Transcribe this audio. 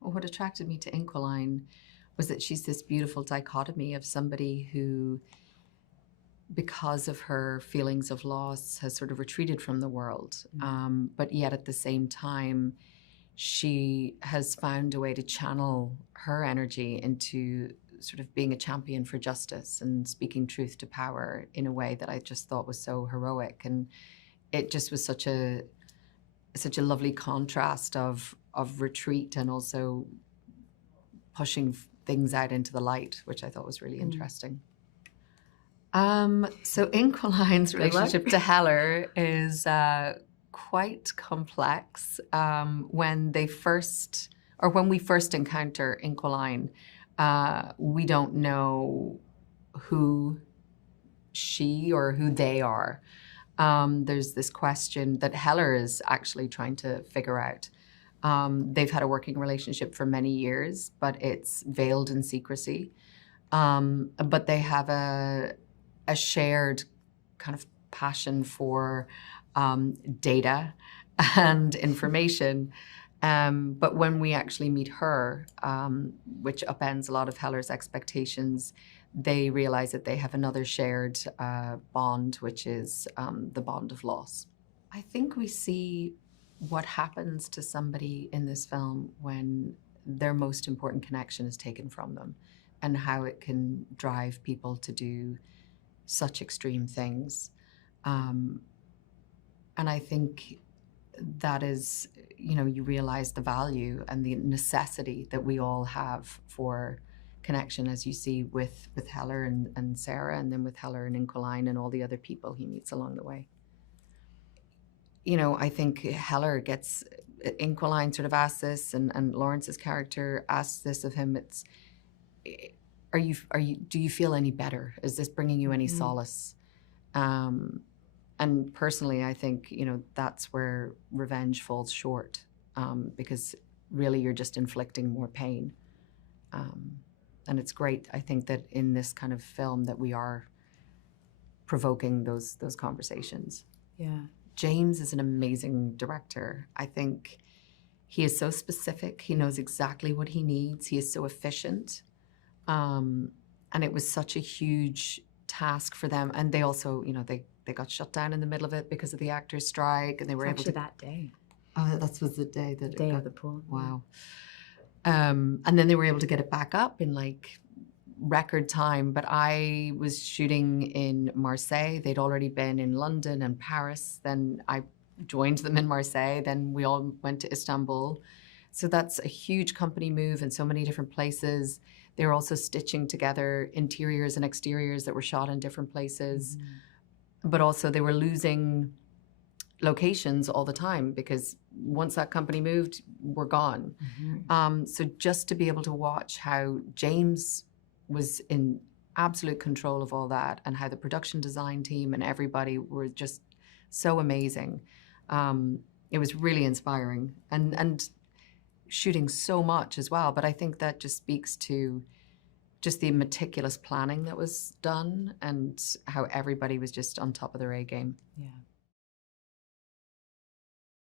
what attracted me to Inquiline was that she's this beautiful dichotomy of somebody who, because of her feelings of loss, has sort of retreated from the world. But yet at the same time, she has found a way to channel her energy into sort of being a champion for justice and speaking truth to power in a way that I just thought was so heroic. And it just was such a lovely contrast of retreat and also pushing things out into the light, which I thought was really interesting. So Inquiline's relationship to Heller is quite complex. When we first encounter Inquiline, we don't know who she or who they are. There's this question that Heller is actually trying to figure out. They've had a working relationship for many years, but it's veiled in secrecy. But they have a shared kind of passion for data and information. But when we actually meet her, which upends a lot of Heller's expectations, they realize that they have another shared bond, which is the bond of loss. I think we see what happens to somebody in this film when their most important connection is taken from them, and how it can drive people to do such extreme things. And I think that is, you realize the value and the necessity that we all have for connection, as you see with Heller and Sarah, and then with Heller and Inquiline and all the other people he meets along the way. I think Inquiline sort of asks this, and Lawrence's character asks this of him. Do you feel any better? Is this bringing you any solace? And personally, I think, that's where revenge falls short, because really you're just inflicting more pain. And it's great, I think, that in this kind of film that we are provoking those conversations. Yeah. James is an amazing director. I think he is so specific. He knows exactly what he needs. He is so efficient. And it was such a huge task for them. And they also, they got shut down in the middle of it because of the actors' strike, and they were able to... that day. Oh, that was the day that... The day of the pool. Wow. And then they were able to get it back up in record time. But I was shooting in Marseille. They'd already been in London and Paris. Then I joined them in Marseille. Then we all went to Istanbul. So that's a huge company move in so many different places. They were also stitching together interiors and exteriors that were shot in different places. But also they were losing locations all the time, because once that company moved, we're gone. So just to be able to watch how James was in absolute control of all that, and how the production design team and everybody were just so amazing. It was really inspiring, and shooting so much as well. But I think that just speaks to just the meticulous planning that was done, and how everybody was just on top of their A game. Yeah.